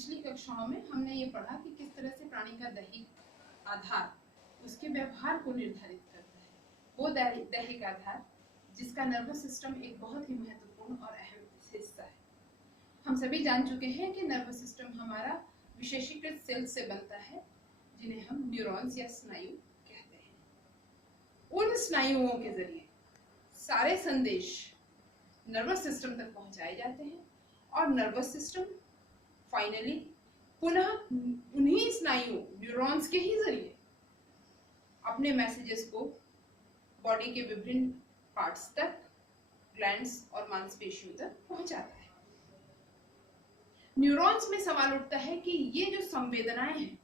पिछली कक्षाओं में हमने ये पढ़ा कि किस तरह से प्राणी का दैहिक आधार उसके व्यवहार को निर्धारित करता है। वो दैहिक आधार जिसका नर्वस सिस्टम एक बहुत ही महत्वपूर्ण और अहम हिस्सा है। हम सभी जान चुके हैं कि नर्वस सिस्टम हमारा विशेषीकृत सेल्स से बनता है, जिन्हें हम न्यूरॉन्स या स्नायु कहते हैं। उन स्नायुओं के जरिए सारे संदेश नर्वस सिस्टम तक पहुंचाए जाते हैं और नर्वस सिस्टम फाइनली पुनः उन्हीं स्नायु न्यूरॉन्स के ही जरिए अपने मैसेजेस को बॉडी के विभिन्न पार्ट्स तक, ग्लैंड्स और मांसपेशियों तक पहुंचाता है। न्यूरॉन्स में सवाल उठता है कि ये जो संवेदनाएं हैं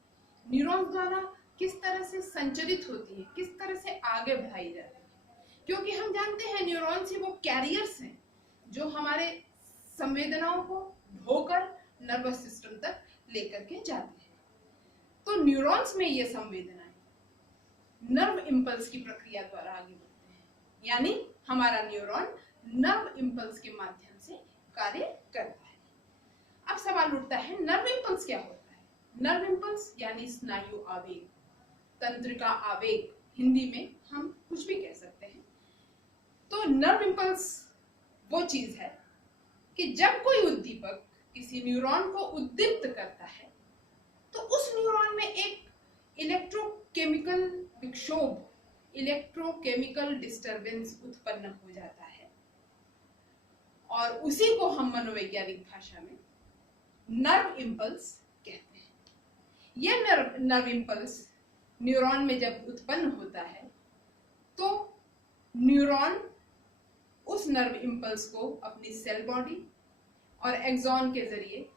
न्यूरॉन्स द्वारा किस तरह से संचरित होती है, किस तरह से आगे बढ़ाई जाती है, क्योंकि हम जानते हैं न्यूरॉन्स ही वो कैरियर्स हैं जो हमारे संवेदनाओं को ढोकर नर्वस सिस्टम तक लेकर के जाते हैं। तो न्यूरॉन्स में ये संवेदनाएं नर्व इंपल्स की प्रक्रिया द्वारा आगे बढ़ते हैं, यानी हमारा न्यूरॉन नर्व इंपल्स के माध्यम से कार्य करता है। अब सवाल उठता है नर्व इंपल्स क्या होता है? नर्व इंपल्स यानी स्नायु आवेग, तंत्रिका आवेग, हिंदी में हम कुछ भी कह सकते हैं। तो नर्व इंपल्स वो चीज है कि जब कोई उद्दीपक किसी न्यूरॉन को उद्दीप्त करता है तो उस न्यूरॉन में एक इलेक्ट्रोकेमिकल विक्षोभ, इलेक्ट्रोकेमिकल डिस्टरबेंस उत्पन्न हो जाता है और उसी को हम मनोवैज्ञानिक भाषा में नर्व इंपल्स कहते हैं। यह नर्व इंपल्स न्यूरॉन में जब उत्पन्न होता है तो न्यूरॉन उस नर्व इंपल्स को अपनी सेल बॉडी और एक्सॉन के जरिए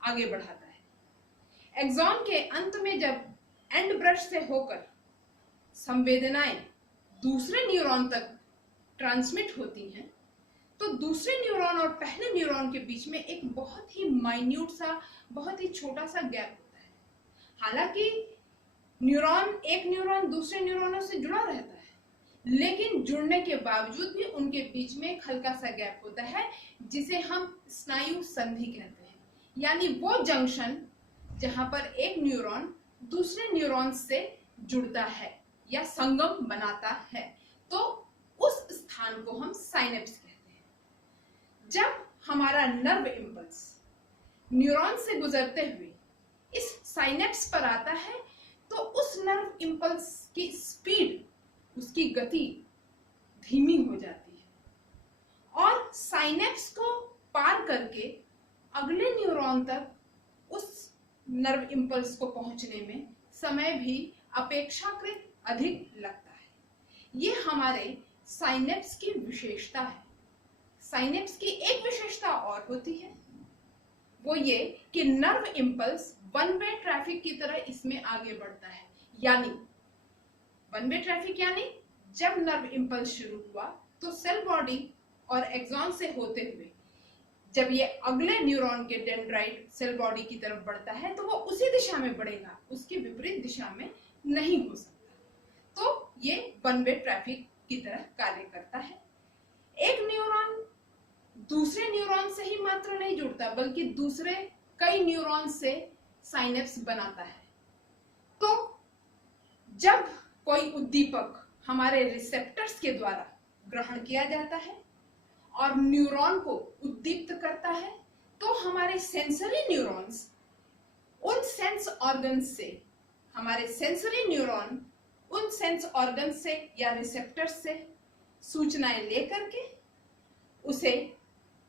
आगे बढ़ाता है। एक्सॉन के अंत में जब एंड ब्रश से होकर संवेदनाएं दूसरे न्यूरॉन तक ट्रांसमिट होती हैं तो दूसरे न्यूरॉन और पहले न्यूरॉन के बीच में एक बहुत ही माइन्यूट सा, बहुत ही छोटा सा गैप होता है। हालांकि एक न्यूरॉन दूसरे न्यूरॉनों से जुड़ा रहता है, लेकिन जुड़ने के बावजूद भी उनके बीच में एक हल्का सा गैप होता है जिसे हम स्नायु संधि कहते हैं, यानी वो जंक्शन जहां पर एक न्यूरॉन दूसरे न्यूरॉन से जुड़ता है या संगम बनाता है, तो उस स्थान को हम साइनेप्स कहते हैं। जब हमारा नर्व इंपल्स न्यूरॉन से गुजरते हुए इस साइनेप्स पर आता है तो उस नर्व इंपल्स की स्पीड, उसकी गति धीमी हो जाती है और साइनेप्स को पार करके अगले न्यूरॉन तक उस नर्व इंपल्स को पहुंचने में समय भी अपेक्षाकृत अधिक लगता है। ये हमारे साइनेप्स की विशेषता है। साइनेप्स की एक विशेषता और होती है, वो ये कि nerve impulse one way traffic की तरह इसमें आगे बढ़ता है। यानी वन वे ट्रैफिक यानी जब नर्व इंपल्स शुरू हुआ तो सेल बॉडी और एक्सॉन से होते हुए जब ये अगले न्यूरॉन के डेंड्राइट सेल बॉडी की तरफ बढ़ता है तो वो उसी दिशा में बढ़ेगा, उसकी विपरीत दिशा में नहीं हो सकता। तो ये वन वे ट्रैफिक की तरह कार्य करता है। एक न्यूरॉन दूसरे न्यूरॉन से ही मात्र नहीं जुड़ता, बल्कि दूसरे कई न्यूरॉन से साइनेप्स बनाता है। तो जब कोई उद्दीपक हमारे रिसेप्टर्स के द्वारा ग्रहण किया जाता है और न्यूरॉन को उद्दीप्त करता है तो हमारे सेंसरी न्यूरॉन्स उन सेंस ऑर्गन्स से, हमारे सेंसरी न्यूरॉन उन सेंस ऑर्गन्स से या रिसेप्टर्स से सूचनाएं लेकर के उसे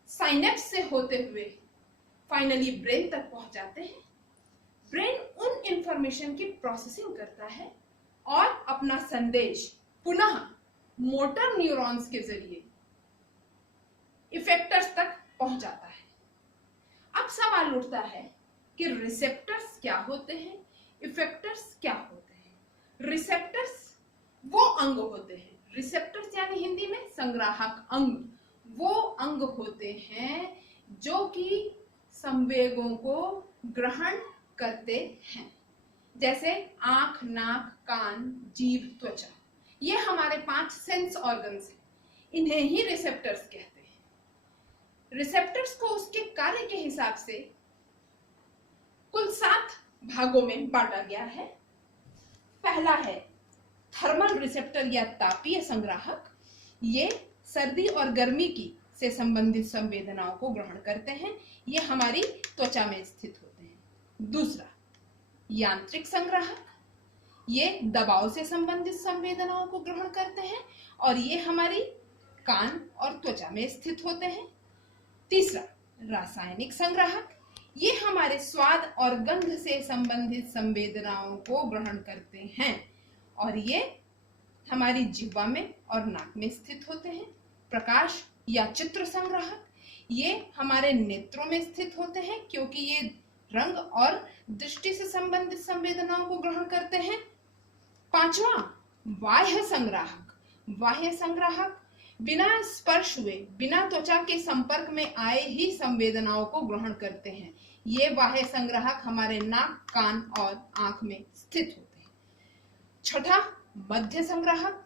साइनेप्स से होते हुए फाइनली ब्रेन तक पहुंचाते हैं। ब्रेन उन इंफॉर्मेशन की प्रोसेसिंग करता है और अपना संदेश पुनः मोटर न्यूरॉन्स के जरिए इफेक्टर्स तक पहुंचाता है। अब सवाल उठता है कि रिसेप्टर्स क्या होते हैं, इफेक्टर्स क्या होते हैं? रिसेप्टर्स वो अंग होते हैं, रिसेप्टर्स यानी हिंदी में संग्राहक अंग, वो अंग होते हैं जो कि संवेगों को ग्रहण करते हैं, जैसे आंख, नाक, कान, जीभ, त्वचा। ये हमारे 5 सेंस ऑर्गन्स हैं, इन्हें ही रिसेप्टर्स कहते हैं। रिसेप्टर्स को उसके कार्य के हिसाब से कुल 7 भागों में बांटा गया है। पहला है थर्मल रिसेप्टर या तापीय संग्राहक। ये सर्दी और गर्मी की से संबंधित संवेदनाओं को ग्रहण करते हैं। ये हमारी त्वचा में स्थित होते हैं। दूसरा यांत्रिक संग्राहक, ये दबाव से संबंधित संवेदनाओं को ग्रहण करते हैं और ये हमारी कान और त्वचा में स्थित होते हैं। तीसरा रासायनिक संग्राहक, ये हमारे स्वाद और गंध से संबंधित संवेदनाओं को ग्रहण करते हैं और ये हमारी जिह्वा में और नाक में स्थित होते हैं। प्रकाश या चित्र संग्राहक, ये हमारे नेत्रों में स्थित होते हैं क्योंकि ये रंग और दृष्टि से संबंधित संवेदनाओं को ग्रहण करते हैं। पांचवा बाह्य संग्राहक। बाह्य संग्राहक बिना स्पर्श हुए, बिना त्वचा के संपर्क में आए ही संवेदनाओं को ग्रहण करते हैं। ये बाह्य संग्राहक हमारे नाक, कान और आंख में स्थित होते हैं। छठा मध्य संग्राहक।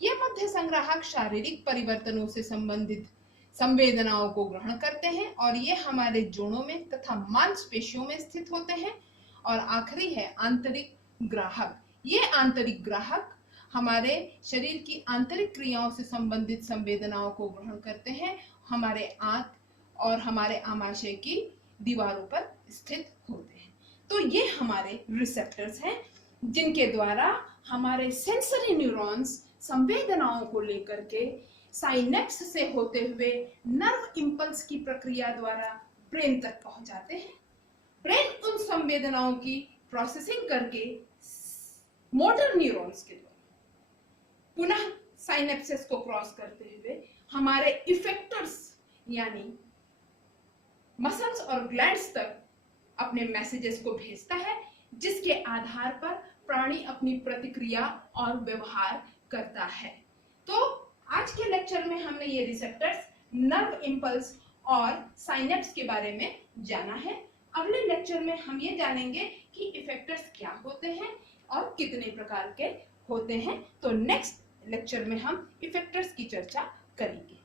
ये मध्य संग्राहक शारीरिक परिवर्तनों से संबंधित संवेदनाओं को ग्रहण करते हैं और ये हमारे जोड़ों में तथा मांसपेशियों में स्थित होते हैं। और आखिरी है आंतरिक ग्राहक। ये आंतरिक ग्राहक हमारे शरीर की आंतरिक क्रियाओं से संबंधित संवेदनाओं को ग्रहण करते हैं, हमारे आंत और हमारे आमाशय की दीवारों पर स्थित होते हैं। तो ये हमारे रिसेप्टर्स हैं जिनके द्वारा हमारे सेंसरी न्यूरॉन्स संवेदनाओं को लेकर के साइनेप्स से होते हुए नर्व इंपल्स की प्रक्रिया द्वारा ब्रेन तक पहुंच जाते हैं। ब्रेन उन संवेदनाओं की प्रोसेसिंग करके मोटर न्यूरॉन्स के द्वारा पुनः साइनेप्सेस को क्रॉस करते हुए हमारे इफेक्टर्स यानी मसल्स और ग्लैंड्स तक अपने मैसेजेस को भेजता है, जिसके आधार पर प्राणी अपनी प्रतिक्रिया और व्यवहार करता है। तो आज के लेक्चर में हमने ये रिसेप्टर्स, नर्व इंपल्स और साइनेप्स के बारे में जाना है। अगले लेक्चर में हम ये जानेंगे कि इफेक्टर्स क्या होते हैं और कितने प्रकार के होते हैं। तो नेक्स्ट लेक्चर में हम इफेक्टर्स की चर्चा करेंगे।